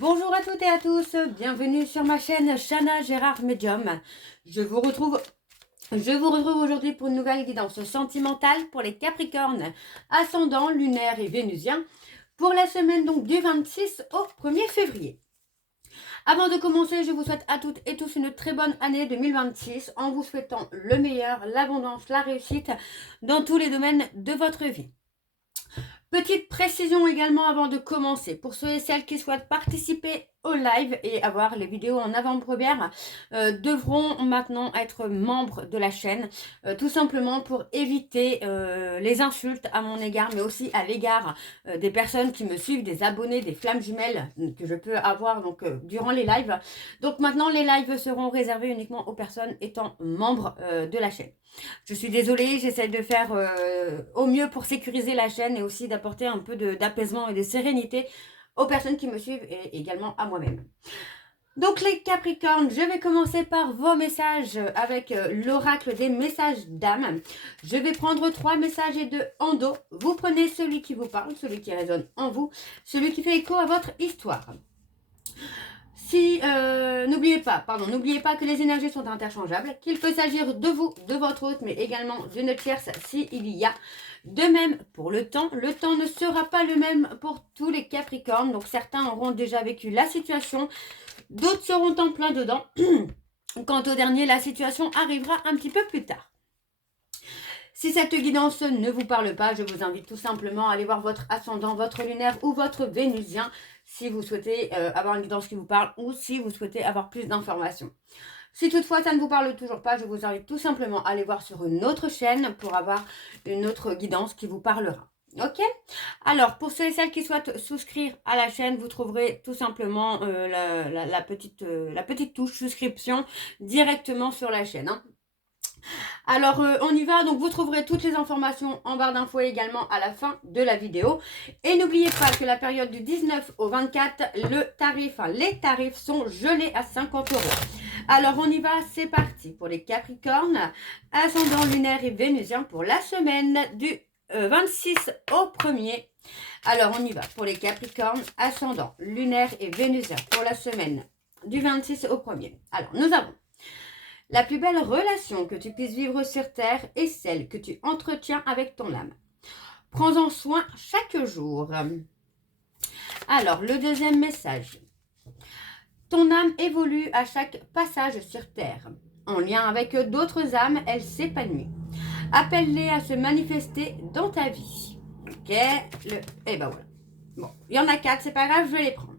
Bonjour à toutes et à tous, bienvenue sur ma chaîne Chana Gérard Medium. Je vous retrouve aujourd'hui pour une nouvelle guidance sentimentale pour les Capricornes, ascendant, lunaire et vénusien, pour la semaine donc du 26 au 1er février. Avant de commencer, je vous souhaite à toutes et tous une très bonne année 2026 en vous souhaitant le meilleur, l'abondance, la réussite dans tous les domaines de votre vie. Petite précision également avant de commencer, pour ceux et celles qui souhaitent participer au live et avoir les vidéos en avant-première, devront maintenant être membres de la chaîne, tout simplement pour éviter les insultes à mon égard, mais aussi à l'égard des personnes qui me suivent, des abonnés, des flammes jumelles que je peux avoir donc durant les lives. Donc maintenant, les lives seront réservés uniquement aux personnes étant membres de la chaîne. Je suis désolée, j'essaie de faire au mieux pour sécuriser la chaîne et aussi d'apporter un peu d'apaisement et de sérénité aux personnes qui me suivent et également à moi-même. Donc les Capricornes, je vais commencer par vos messages avec l'oracle des messages d'âme. Je vais prendre 3 messages et 2 en dos. Vous prenez celui qui vous parle, celui qui résonne en vous, celui qui fait écho à votre histoire. N'oubliez pas que les énergies sont interchangeables, qu'il peut s'agir de vous, de votre hôte, mais également d'une tierce s'il y a. De même pour le temps ne sera pas le même pour tous les Capricornes, donc certains auront déjà vécu la situation, d'autres seront en plein dedans. Quant au dernier, la situation arrivera un petit peu plus tard. Si cette guidance ne vous parle pas, je vous invite tout simplement à aller voir votre ascendant, votre lunaire ou votre vénusien si vous souhaitez avoir une guidance qui vous parle ou si vous souhaitez avoir plus d'informations. Si toutefois ça ne vous parle toujours pas, je vous invite tout simplement à aller voir sur une autre chaîne pour avoir une autre guidance qui vous parlera. Ok? Alors, pour ceux et celles qui souhaitent souscrire à la chaîne, vous trouverez tout simplement la petite touche souscription directement sur la chaîne. Hein. Alors, on y va. Donc, vous trouverez toutes les informations en barre d'infos également à la fin de la vidéo. Et n'oubliez pas que la période du 19 au 24, les tarifs sont gelés à 50 €. Alors, on y va. C'est parti pour les Capricornes, ascendant lunaire et vénusien pour la semaine du 26 au 1er. Alors, on y va pour les Capricornes, ascendant lunaire et vénusien pour la semaine du 26 au 1er. Alors, nous avons la plus belle relation que tu puisses vivre sur Terre est celle que tu entretiens avec ton âme. Prends-en soin chaque jour. Alors, le deuxième message. Ton âme évolue à chaque passage sur Terre. En lien avec d'autres âmes, elle s'épanouit. Appelle-les à se manifester dans ta vie. Ok, et ben voilà. Bon, il y en a 4, c'est pas grave, je vais les prendre.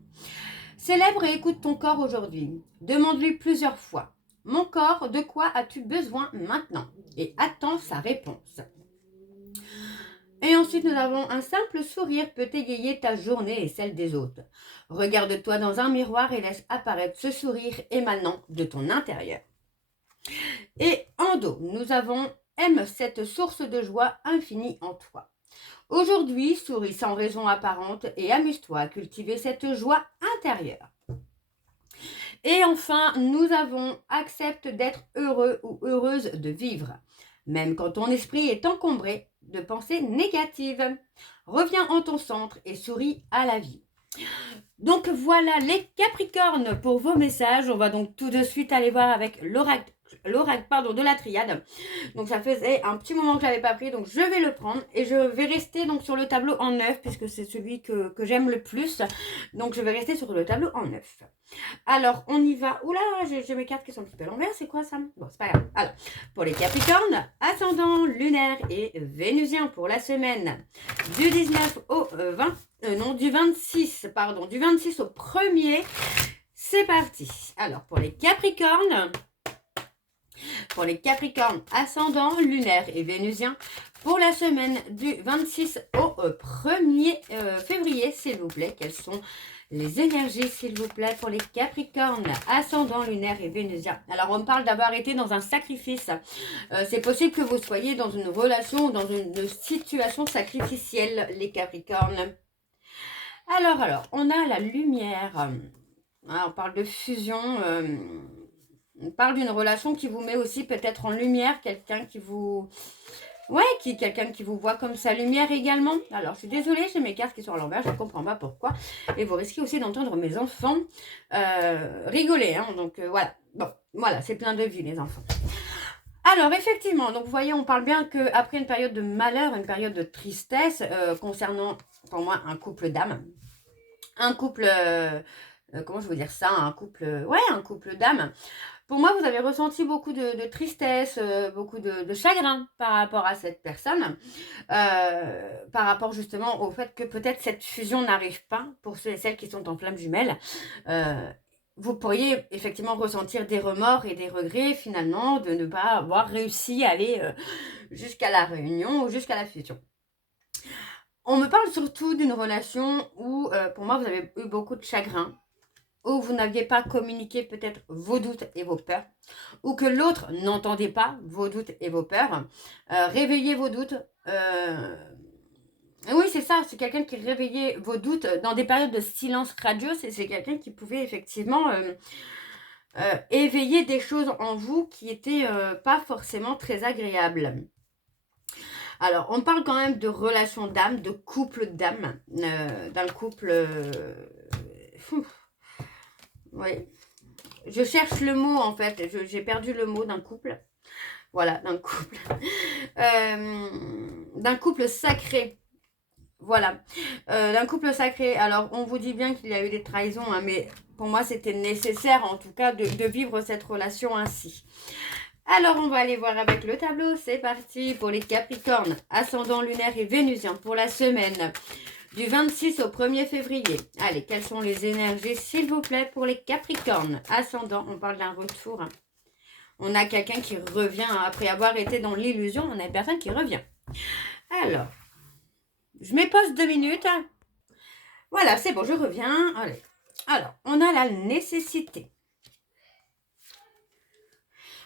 Célèbre et écoute ton corps aujourd'hui. Demande-lui plusieurs fois. Mon corps, de quoi as-tu besoin maintenant? Et attends sa réponse. Et ensuite, nous avons un simple sourire peut égayer ta journée et celle des autres. Regarde-toi dans un miroir et laisse apparaître ce sourire émanant de ton intérieur. Et en dos, nous avons aime cette source de joie infinie en toi. Aujourd'hui, souris sans raison apparente et amuse-toi à cultiver cette joie intérieure. Et enfin, nous avons accepte d'être heureux ou heureuse de vivre, même quand ton esprit est encombré de pensées négatives. Reviens en ton centre et souris à la vie. Donc voilà les Capricornes pour vos messages. On va donc tout de suite aller voir avec l'oracle de la triade. Donc ça faisait un petit moment que je l'avais pas pris, donc je vais le prendre et je vais rester donc sur le tableau en 9 puisque c'est celui que j'aime le plus. Donc je vais rester sur le tableau en 9. Alors on y va. Oula, j'ai mes cartes qui sont un petit peu à l'envers, c'est quoi ça? Bon, c'est pas grave. Alors, pour les Capricornes, ascendant, lunaire et vénusien pour la semaine du 19 au du 26 au 1er. C'est parti. Alors pour les Capricornes, ascendant, lunaire et vénusien, pour la semaine du 26 au 1er février, s'il vous plaît, quelles sont les énergies, s'il vous plaît, pour les Capricornes, ascendant, lunaire et vénusien? Alors, on me parle d'avoir été dans un sacrifice. C'est possible que vous soyez dans une relation ou dans une situation sacrificielle, les Capricornes. Alors, on a la lumière. On parle de fusion. On parle d'une relation qui vous met aussi peut-être en lumière, quelqu'un qui vous Ouais, quelqu'un qui vous voit comme sa lumière également. Alors, je suis désolée, j'ai mes cartes qui sont à l'envers, je ne comprends pas pourquoi. Et vous risquez aussi d'entendre mes enfants rigoler. Hein, donc, voilà. Bon, voilà, c'est plein de vie, les enfants. Alors, effectivement, donc vous voyez, on parle bien qu'après une période de malheur, une période de tristesse, concernant, pour moi, un couple d'âmes, un couple, comment je veux dire ça, un couple, ouais, un couple d'âmes. Pour moi, vous avez ressenti beaucoup de tristesse, beaucoup de chagrin par rapport à cette personne, par rapport justement au fait que peut-être cette fusion n'arrive pas pour ceux et celles qui sont en flamme jumelle. Vous pourriez effectivement ressentir des remords et des regrets finalement de ne pas avoir réussi à aller jusqu'à la réunion ou jusqu'à la fusion. On me parle surtout d'une relation où, pour moi, vous avez eu beaucoup de chagrin, où vous n'aviez pas communiqué peut-être vos doutes et vos peurs, ou que l'autre n'entendait pas vos doutes et vos peurs. Réveillez vos doutes. Oui, c'est ça, c'est quelqu'un qui réveillait vos doutes dans des périodes de silence radieux. C'est quelqu'un qui pouvait effectivement éveiller des choses en vous qui n'étaient pas forcément très agréables. Alors, on parle quand même de relation d'âme, de couple d'âme, d'un couple... oui. Je cherche le mot, en fait. J'ai perdu le mot d'un couple. Voilà, d'un couple. D'un couple sacré. Voilà. D'un couple sacré. Alors, on vous dit bien qu'il y a eu des trahisons, hein, mais pour moi, c'était nécessaire, en tout cas, de vivre cette relation ainsi. Alors, on va aller voir avec le tableau. C'est parti pour les Capricornes, ascendant lunaire et vénusien pour la semaine du 26 au 1er février. Allez, quelles sont les énergies, s'il vous plaît, pour les Capricornes? Ascendant, on parle d'un retour. Hein. On a quelqu'un qui revient après avoir été dans l'illusion. On a une personne qui revient. Alors, je m'épose 2 minutes. Voilà, c'est bon, je reviens. Allez. Alors, on a la nécessité.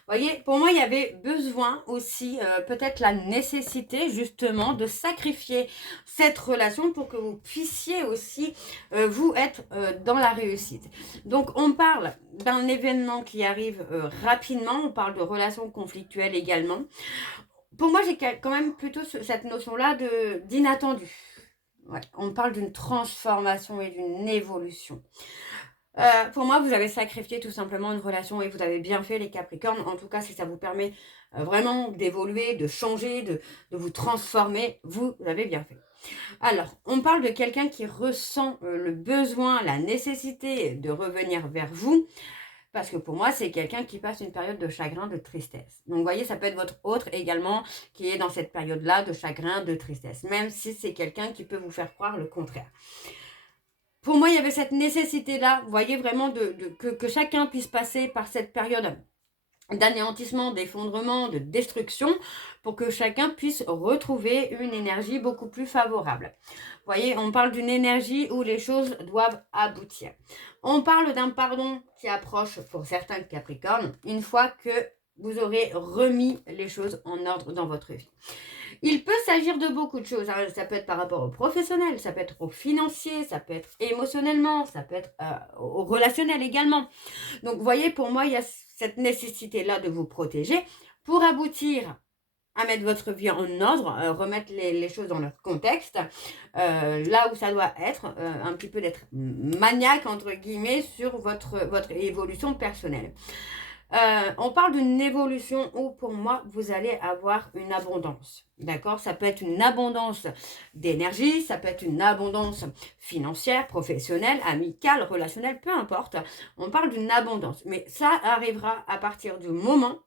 Vous voyez, pour moi, il y avait besoin aussi, peut-être la nécessité justement de sacrifier cette relation pour que vous puissiez aussi, vous, être dans la réussite. Donc, on parle d'un événement qui arrive rapidement, on parle de relations conflictuelles également. Pour moi, j'ai quand même plutôt cette notion-là d'inattendu. Ouais, on parle d'une transformation et d'une évolution. Pour moi, vous avez sacrifié tout simplement une relation et vous avez bien fait les Capricornes. En tout cas, si ça vous permet vraiment d'évoluer, de changer, de vous transformer, vous avez bien fait. Alors, on parle de quelqu'un qui ressent le besoin, la nécessité de revenir vers vous. Parce que pour moi, c'est quelqu'un qui passe une période de chagrin, de tristesse. Donc, vous voyez, ça peut être votre autre également qui est dans cette période-là de chagrin, de tristesse. Même si c'est quelqu'un qui peut vous faire croire le contraire. Pour moi, il y avait cette nécessité-là, vous voyez, vraiment que chacun puisse passer par cette période d'anéantissement, d'effondrement, de destruction, pour que chacun puisse retrouver une énergie beaucoup plus favorable. Vous voyez, on parle d'une énergie où les choses doivent aboutir. On parle d'un pardon qui approche pour certains Capricornes, une fois que vous aurez remis les choses en ordre dans votre vie. Il peut s'agir de beaucoup de choses. Hein. Ça peut être par rapport au professionnel, ça peut être au financier, ça peut être émotionnellement, ça peut être au relationnel également. Donc, vous voyez, pour moi, il y a cette nécessité-là de vous protéger pour aboutir à mettre votre vie en ordre, remettre les choses dans leur contexte, là où ça doit être, un petit peu d'être maniaque, entre guillemets, sur votre évolution personnelle. On parle d'une évolution où, pour moi, vous allez avoir une abondance. D'accord? Ça peut être une abondance d'énergie, ça peut être une abondance financière, professionnelle, amicale, relationnelle, peu importe. On parle d'une abondance. Mais ça arrivera à partir du moment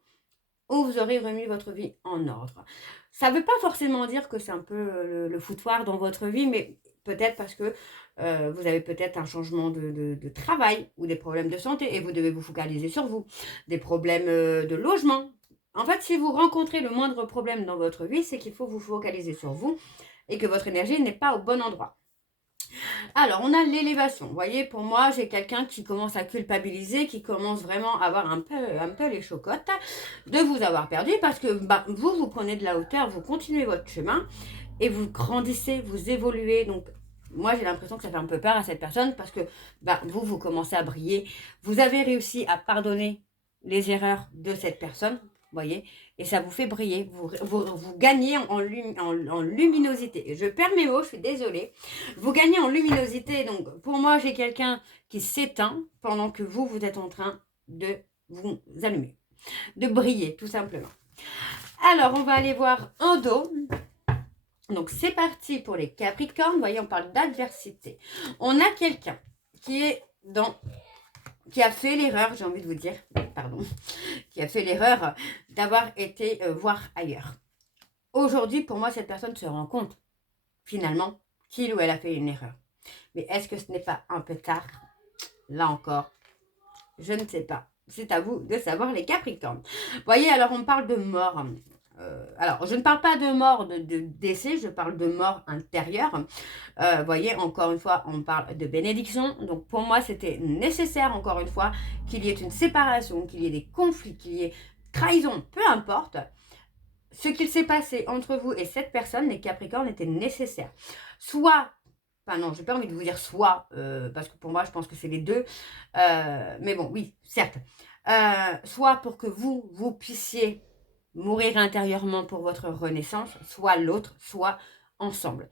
où vous aurez remis votre vie en ordre. Ça ne veut pas forcément dire que c'est un peu le foutoir dans votre vie, mais peut-être parce que vous avez peut-être un changement de travail ou des problèmes de santé et vous devez vous focaliser sur vous. Des problèmes de logement. En fait, si vous rencontrez le moindre problème dans votre vie, c'est qu'il faut vous focaliser sur vous et que votre énergie n'est pas au bon endroit. Alors, on a l'élévation. Vous voyez, pour moi, j'ai quelqu'un qui commence à culpabiliser, qui commence vraiment à avoir un peu les chocottes de vous avoir perdu parce que vous prenez de la hauteur, vous continuez votre chemin et vous grandissez, vous évoluez. Donc, moi, j'ai l'impression que ça fait un peu peur à cette personne parce que vous commencez à briller. Vous avez réussi à pardonner les erreurs de cette personne. voyez, et ça vous fait briller, vous gagnez en luminosité. Je perds mes mots, je suis désolée. Vous gagnez en luminosité, donc pour moi, j'ai quelqu'un qui s'éteint pendant que vous êtes en train de vous allumer, de briller, tout simplement. Alors, on va aller voir en dos. Donc, c'est parti pour les Capricornes. Vous voyez, on parle d'adversité. On a quelqu'un qui est qui a fait l'erreur, j'ai envie de vous dire, pardon, qui a fait l'erreur d'avoir été voir ailleurs. Aujourd'hui, pour moi, cette personne se rend compte, finalement, qu'il ou elle a fait une erreur. Mais est-ce que ce n'est pas un peu tard? Là encore, je ne sais pas. C'est à vous de savoir, les Capricornes. Vous voyez, alors on parle de mort. Alors, je ne parle pas de mort de décès, je parle de mort intérieure. Vous voyez, encore une fois, on parle de bénédiction. Donc, pour moi, c'était nécessaire, encore une fois, qu'il y ait une séparation, qu'il y ait des conflits, qu'il y ait trahison, peu importe. Ce qu'il s'est passé entre vous et cette personne, les Capricornes, était nécessaire. Soit, enfin non, j'ai pas envie de vous dire soit, parce que pour moi, je pense que c'est les deux. Mais bon, oui, certes. Soit pour que vous puissiez mourir intérieurement pour votre renaissance, soit l'autre, soit ensemble.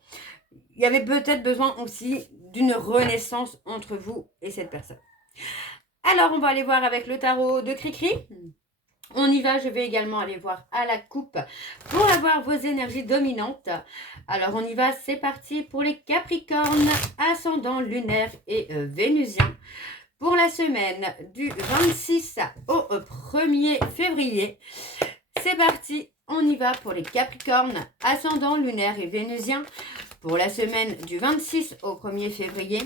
Il y avait peut-être besoin aussi d'une renaissance entre vous et cette personne. Alors, on va aller voir avec le tarot de Cricri. On y va, je vais également aller voir à la coupe pour avoir vos énergies dominantes. Alors, on y va, c'est parti pour les Capricornes, ascendant lunaire et vénusien. Pour la semaine du 26 au 1er février, c'est parti, on y va pour les Capricornes, ascendant lunaire et vénusien. Pour la semaine du 26 au 1er février.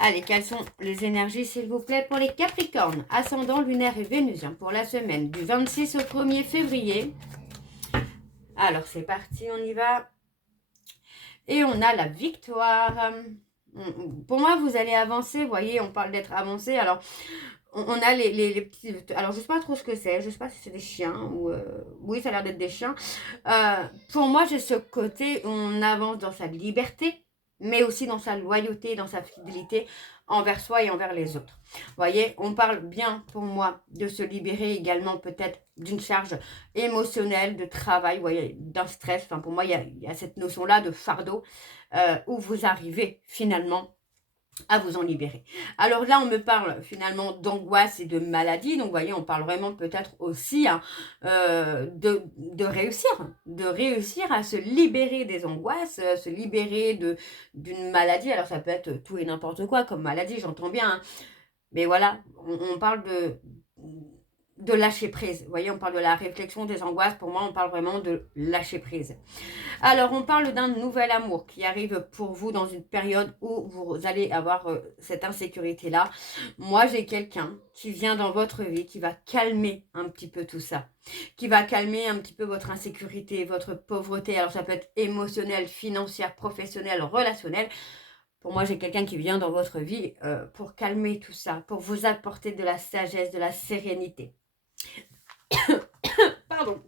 Allez, quelles sont les énergies, s'il vous plaît, pour les Capricornes, ascendant lunaire et vénusien. Pour la semaine du 26 au 1er février. Alors, c'est parti, on y va. Et on a la victoire. Pour moi, vous allez avancer, vous voyez, on parle d'être avancé. Alors, on a les petits... Alors, je ne sais pas trop ce que c'est. Je ne sais pas si c'est des chiens ou... oui, ça a l'air d'être des chiens. Pour moi, j'ai ce côté où on avance dans sa liberté, mais aussi dans sa loyauté, dans sa fidélité envers soi et envers les autres. Vous voyez, on parle bien, pour moi, de se libérer également peut-être d'une charge émotionnelle, de travail, vous voyez, d'un stress. Enfin, pour moi, il y a cette notion-là de fardeau où vous arrivez finalement à vous en libérer. Alors là, on me parle finalement d'angoisse et de maladie. Donc, vous voyez, on parle vraiment peut-être aussi hein, de réussir à se libérer des angoisses, se libérer d'une maladie. Alors, ça peut être tout et n'importe quoi comme maladie, j'entends bien. Hein. Mais voilà, on parle de lâcher prise. Vous voyez, on parle de la réflexion des angoisses. Pour moi, on parle vraiment de lâcher prise. Alors, on parle d'un nouvel amour qui arrive pour vous dans une période où vous allez avoir cette insécurité-là. Moi, j'ai quelqu'un qui vient dans votre vie, qui va calmer un petit peu tout ça, qui va calmer un petit peu votre insécurité, votre pauvreté. Alors, ça peut être émotionnel, financière, professionnelle, relationnelle. Pour moi, j'ai quelqu'un qui vient dans votre vie pour calmer tout ça, pour vous apporter de la sagesse, de la sérénité. Pardon,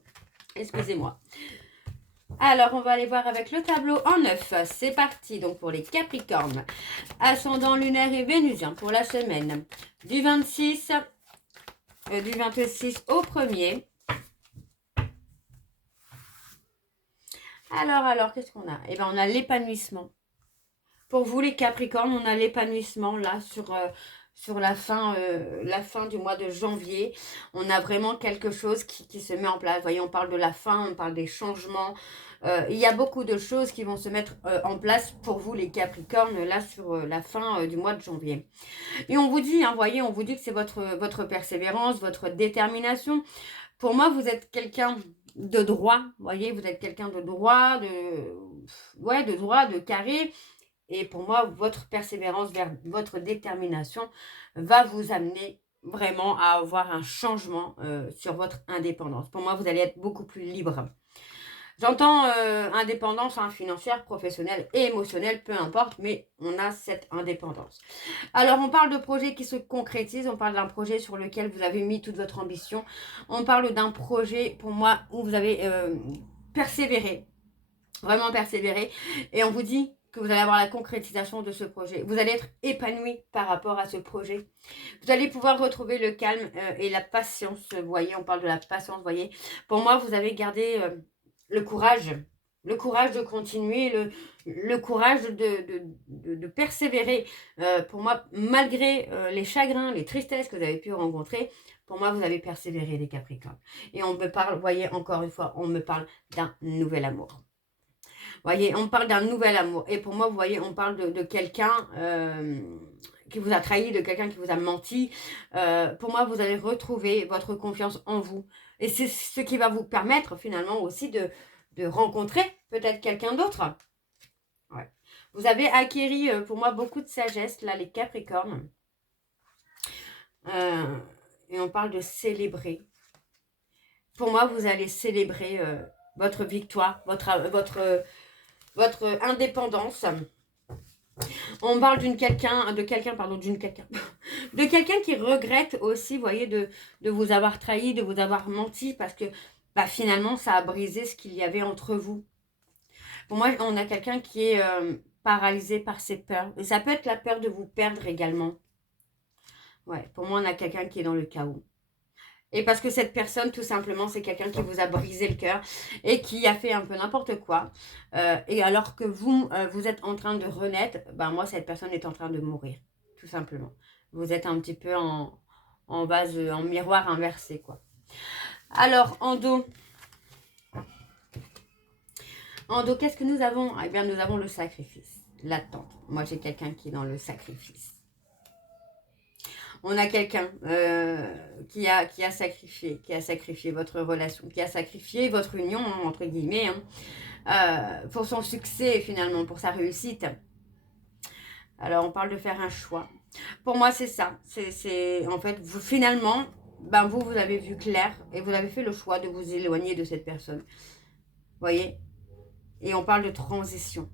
excusez-moi. Alors, on va aller voir avec le tableau en 9. C'est parti, donc pour les Capricornes. Ascendant lunaire et vénusien pour la semaine du 26 au 1er. Alors, qu'est-ce qu'on a? Eh bien, on a l'épanouissement. Pour vous, les Capricornes, on a l'épanouissement là sur la fin du mois de janvier. On a vraiment quelque chose qui se met en place. Vous voyez, on parle de la fin, on parle des changements. Il y a beaucoup de choses qui vont se mettre en place pour vous, les Capricornes, là, sur la fin du mois de janvier. Et on vous dit, hein, voyez, on vous dit que c'est votre persévérance, votre détermination. Pour moi, vous êtes quelqu'un de droit. Vous voyez, vous êtes quelqu'un de droit, de droit, de carré. Et pour moi, votre persévérance vers votre détermination va vous amener vraiment à avoir un changement sur votre indépendance. Pour moi, vous allez être beaucoup plus libre. J'entends indépendance financière, professionnelle et émotionnelle, peu importe, mais on a cette indépendance. Alors, on parle de projets qui se concrétisent, on parle d'un projet sur lequel vous avez mis toute votre ambition. On parle d'un projet, pour moi, où vous avez persévéré, vraiment persévéré. Et on vous dit que vous allez avoir la concrétisation de ce projet. Vous allez être épanoui par rapport à ce projet. Vous allez pouvoir retrouver le calme et la patience. Vous voyez, on parle de la patience, vous voyez. Pour moi, vous avez gardé le courage. Le courage de continuer, le courage de persévérer. Pour moi, malgré les chagrins, les tristesses que vous avez pu rencontrer, pour moi, vous avez persévéré, les Capricornes. Et on me parle, vous voyez, encore une fois, on me parle d'un nouvel amour. Vous voyez, on parle d'un nouvel amour. Et pour moi, vous voyez, on parle de quelqu'un qui vous a trahi, de quelqu'un qui vous a menti. Pour moi, vous allez retrouver votre confiance en vous. Et c'est ce qui va vous permettre finalement aussi de rencontrer peut-être quelqu'un d'autre. Ouais. Vous avez acquis pour moi beaucoup de sagesse, là, les Capricornes. Et on parle de célébrer. Pour moi, vous allez célébrer votre victoire, votre indépendance. On parle de quelqu'un qui regrette aussi, vous voyez, de vous avoir trahi, de vous avoir menti, parce que bah, finalement, ça a brisé ce qu'il y avait entre vous. Pour moi, on a quelqu'un qui est paralysé par ses peurs. Et ça peut être la peur de vous perdre également. Ouais, pour moi, on a quelqu'un qui est dans le chaos. Et parce que cette personne, tout simplement, c'est quelqu'un qui vous a brisé le cœur et qui a fait un peu n'importe quoi. Et alors que vous, vous êtes en train de renaître, ben moi, cette personne est en train de mourir, tout simplement. Vous êtes un petit peu en vase, en miroir inversé, quoi. Alors, en dos, qu'est-ce que nous avons? Eh bien, nous avons le sacrifice, l'attente. Moi, j'ai quelqu'un qui est dans le sacrifice. On a quelqu'un qui a sacrifié votre relation, qui a sacrifié votre union, hein, entre guillemets, pour son succès finalement, pour sa réussite. Alors on parle de faire un choix. Pour moi c'est ça. C'est en fait, vous, finalement, ben vous avez vu clair et vous avez fait le choix de vous éloigner de cette personne. Vous voyez? Et on parle de transition.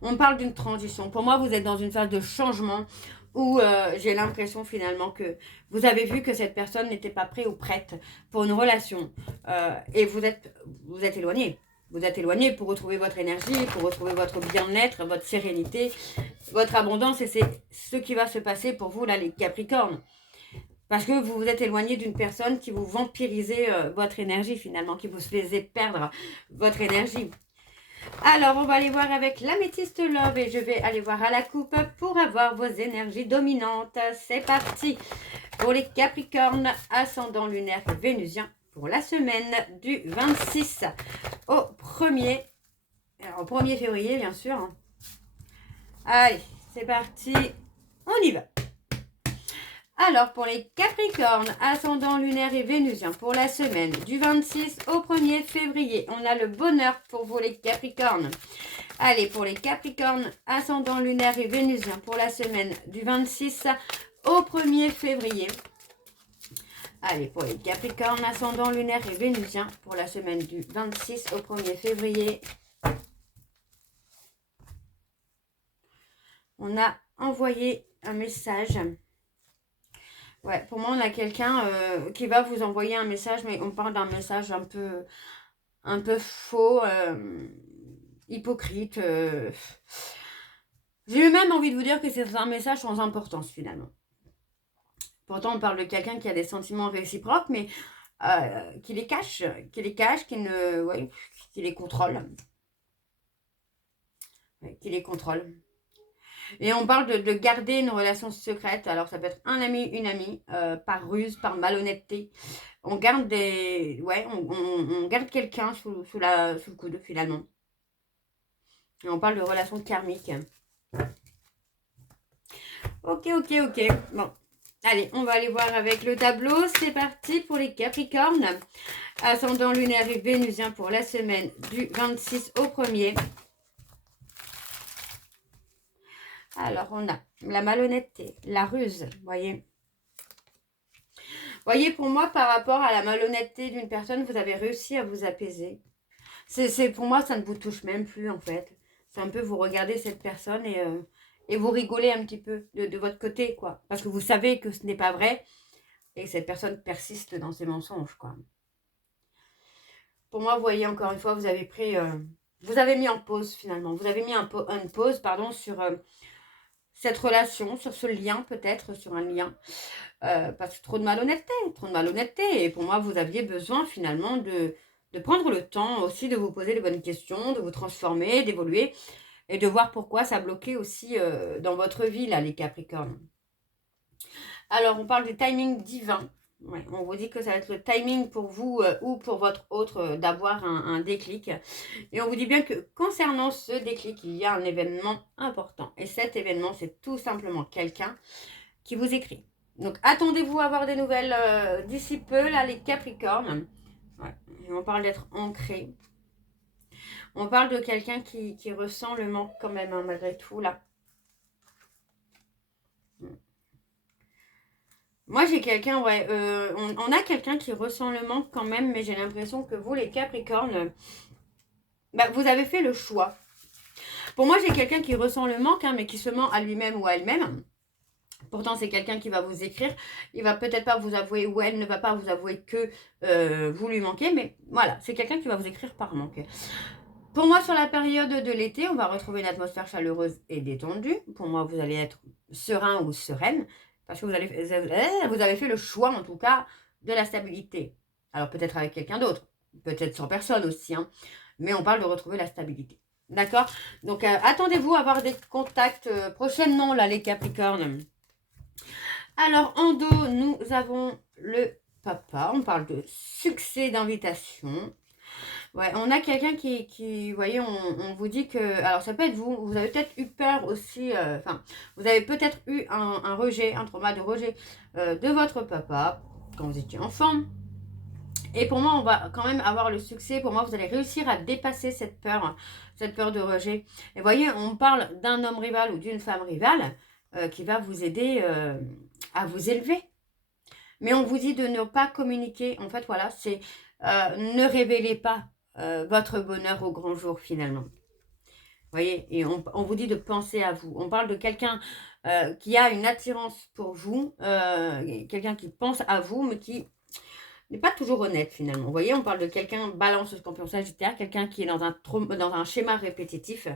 On parle d'une transition. Pour moi, vous êtes dans une phase de changement où j'ai l'impression finalement que vous avez vu que cette personne n'était pas prête ou prête pour une relation. Et vous êtes éloigné. Vous êtes éloigné pour retrouver votre énergie, pour retrouver votre bien-être, votre sérénité, votre abondance. Et c'est ce qui va se passer pour vous, là, les Capricornes. Parce que vous vous êtes éloigné d'une personne qui vous vampirisait votre énergie finalement, qui vous faisait perdre votre énergie. Alors, on va aller voir avec l'améthyste love et je vais aller voir à la coupe pour avoir vos énergies dominantes. C'est parti pour les Capricornes, ascendant lunaire vénusien pour la semaine du 26 au 1er, alors, au 1er février, bien sûr. Allez, c'est parti, on y va. Alors, pour les Capricornes, ascendant lunaire et vénusien pour la semaine du 26 au 1er février, on a le bonheur pour vous les Capricornes. Allez, pour les Capricornes, ascendant lunaire et vénusien pour la semaine du 26 au 1er février. Allez, pour les Capricornes, ascendant lunaire et vénusien pour la semaine du 26 au 1er février. On a envoyé un message. Ouais, pour moi, on a quelqu'un qui va vous envoyer un message, mais on parle d'un message un peu faux, hypocrite. J'ai même envie de vous dire que c'est un message sans importance, finalement. Pourtant, on parle de quelqu'un qui a des sentiments réciproques, mais qui les cache, qui les contrôle. Ouais, qui les contrôle. Et on parle de garder une relation secrète. Alors, ça peut être un ami, une amie, par ruse, par malhonnêteté. On garde on garde quelqu'un sous le coude, finalement. Et on parle de relation karmique. Ok. Bon. Allez, on va aller voir avec le tableau. C'est parti pour les Capricornes. Ascendant lunaire et vénusien pour la semaine du 26 au 1er. Alors, on a la malhonnêteté, la ruse, voyez. Voyez, pour moi, par rapport à la malhonnêteté d'une personne, vous avez réussi à vous apaiser. Pour moi, ça ne vous touche même plus, en fait. C'est un peu, vous regardez cette personne et vous rigolez un petit peu de votre côté, quoi. Parce que vous savez que ce n'est pas vrai et que cette personne persiste dans ses mensonges, quoi. Pour moi, vous voyez, encore une fois, vous avez pris vous avez mis en pause finalement. Vous avez mis une pause, pardon, sur cette relation, sur ce lien peut-être, sur un lien. Parce que trop de malhonnêteté. Et pour moi, vous aviez besoin finalement de prendre le temps aussi de vous poser les bonnes questions, de vous transformer, d'évoluer et de voir pourquoi ça bloquait aussi dans votre vie, là, les Capricornes. Alors, on parle du timing divin. Ouais, on vous dit que ça va être le timing pour vous ou pour votre autre d'avoir un déclic. Et on vous dit bien que concernant ce déclic, il y a un événement important. Et cet événement, c'est tout simplement quelqu'un qui vous écrit. Donc, attendez-vous à avoir des nouvelles d'ici peu, là, les Capricornes. Ouais. Et on parle d'être ancré. On parle de quelqu'un qui ressent le manque quand même, hein, malgré tout, là. Moi, j'ai quelqu'un, ouais, on a quelqu'un qui ressent le manque quand même, mais j'ai l'impression que vous, les Capricornes, bah, vous avez fait le choix. Pour moi, j'ai quelqu'un qui ressent le manque, hein, mais qui se ment à lui-même ou à elle-même. Pourtant, c'est quelqu'un qui va vous écrire. Il va peut-être pas vous avouer, ou elle ne va pas vous avouer que vous lui manquez, mais voilà, c'est quelqu'un qui va vous écrire par manque. Pour moi, sur la période de l'été, on va retrouver une atmosphère chaleureuse et détendue. Pour moi, vous allez être serein ou sereine, parce que vous avez fait le choix, en tout cas, de la stabilité. Alors, peut-être avec quelqu'un d'autre, peut-être sans personne aussi, hein, mais on parle de retrouver la stabilité. D'accord? Donc, attendez-vous à avoir des contacts prochainement, là, les Capricornes. Alors, en dos, nous avons le papa. On parle de succès d'invitation. Ouais, on a quelqu'un vous voyez, on vous dit que, alors ça peut être vous, vous avez peut-être eu peur aussi, enfin, vous avez peut-être eu un rejet, un trauma de rejet de votre papa quand vous étiez enfant. Et pour moi, on va quand même avoir le succès. Pour moi, vous allez réussir à dépasser cette peur de rejet. Et vous voyez, on parle d'un homme rival ou d'une femme rivale qui va vous aider à vous élever. Mais on vous dit de ne pas communiquer. En fait, voilà, c'est ne révélez pas votre bonheur au grand jour finalement. Vous voyez, et on vous dit de penser à vous. On parle de quelqu'un qui a une attirance pour vous, quelqu'un qui pense à vous, mais qui n'est pas toujours honnête finalement. Vous voyez, on parle de quelqu'un balance, scorpion, sagittaire, quelqu'un qui est dans un schéma répétitif,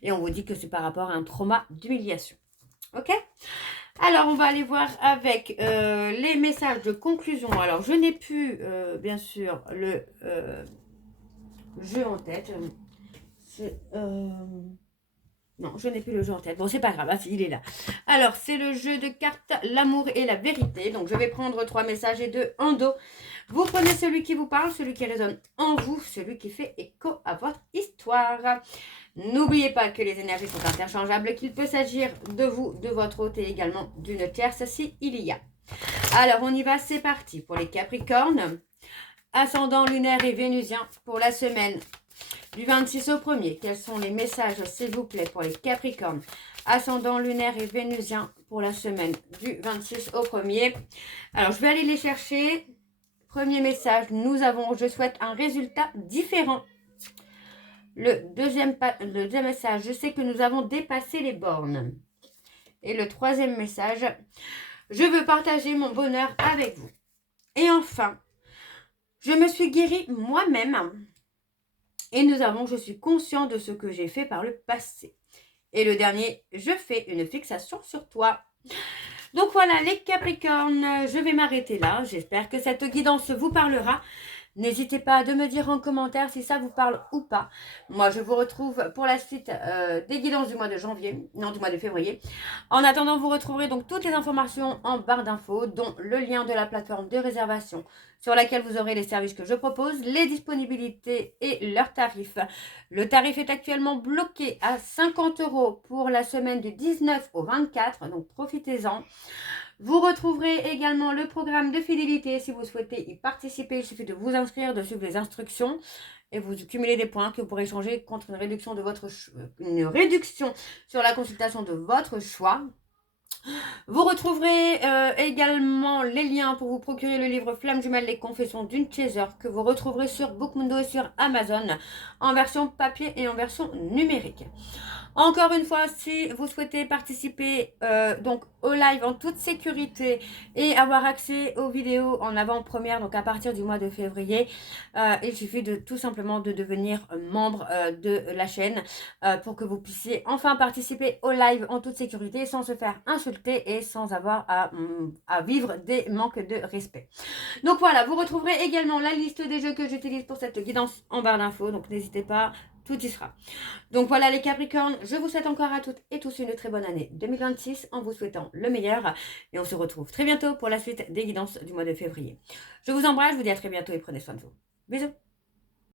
et on vous dit que c'est par rapport à un trauma d'humiliation. Ok ? Alors, on va aller voir avec les messages de conclusion. Alors, je n'ai plus, bien sûr, le jeu en tête. Non, je n'ai plus le jeu en tête. Bon, c'est pas grave, il est là. Alors, c'est le jeu de cartes, l'amour et la vérité. Donc, je vais prendre 3 messages et 2 en dos. Vous prenez celui qui vous parle, celui qui résonne en vous, celui qui fait écho à votre histoire. N'oubliez pas que les énergies sont interchangeables, qu'il peut s'agir de vous, de votre hôte et également d'une tierce si il y a. Alors, on y va, c'est parti pour les Capricornes. Ascendant lunaire et vénusien pour la semaine du 26 au 1er. Quels sont les messages, s'il vous plaît, pour les Capricornes? Ascendant lunaire et vénusien pour la semaine du 26 au 1er. Alors, je vais aller les chercher. Premier message, nous avons, je souhaite un résultat différent. Le deuxième message, je sais que nous avons dépassé les bornes. Et le troisième message, je veux partager mon bonheur avec vous. Et enfin, je me suis guérie moi-même. Et je suis conscient de ce que j'ai fait par le passé. Et le dernier, je fais une fixation sur toi. Donc voilà, les Capricornes, je vais m'arrêter là. J'espère que cette guidance vous parlera. N'hésitez pas à me dire en commentaire si ça vous parle ou pas. Moi, je vous retrouve pour la suite des guidances du mois de janvier, non, du mois de février. En attendant, vous retrouverez donc toutes les informations en barre d'infos, dont le lien de la plateforme de réservation sur laquelle vous aurez les services que je propose, les disponibilités et leurs tarifs. Le tarif est actuellement bloqué à 50 € pour la semaine du 19 au 24, donc profitez-en. Vous retrouverez également le programme de fidélité. Si vous souhaitez y participer, il suffit de vous inscrire, de suivre les instructions et vous cumulez des points que vous pourrez échanger contre une réduction sur la consultation de votre choix. Vous retrouverez également les liens pour vous procurer le livre Flamme jumelle, les confessions d'une chaser que vous retrouverez sur Bookmundo et sur Amazon en version papier et en version numérique. Encore une fois, si vous souhaitez participer donc au live en toute sécurité et avoir accès aux vidéos en avant-première, donc à partir du mois de février, il suffit de tout simplement de devenir membre de la chaîne pour que vous puissiez enfin participer au live en toute sécurité sans se faire insulter et sans avoir à vivre des manques de respect. Donc voilà, vous retrouverez également la liste des jeux que j'utilise pour cette guidance en barre d'infos, donc n'hésitez pas, tout y sera. Donc voilà les Capricornes, je vous souhaite encore à toutes et tous une très bonne année 2026 en vous souhaitant le meilleur. Et on se retrouve très bientôt pour la suite des guidances du mois de février. Je vous embrasse, je vous dis à très bientôt et prenez soin de vous. Bisous.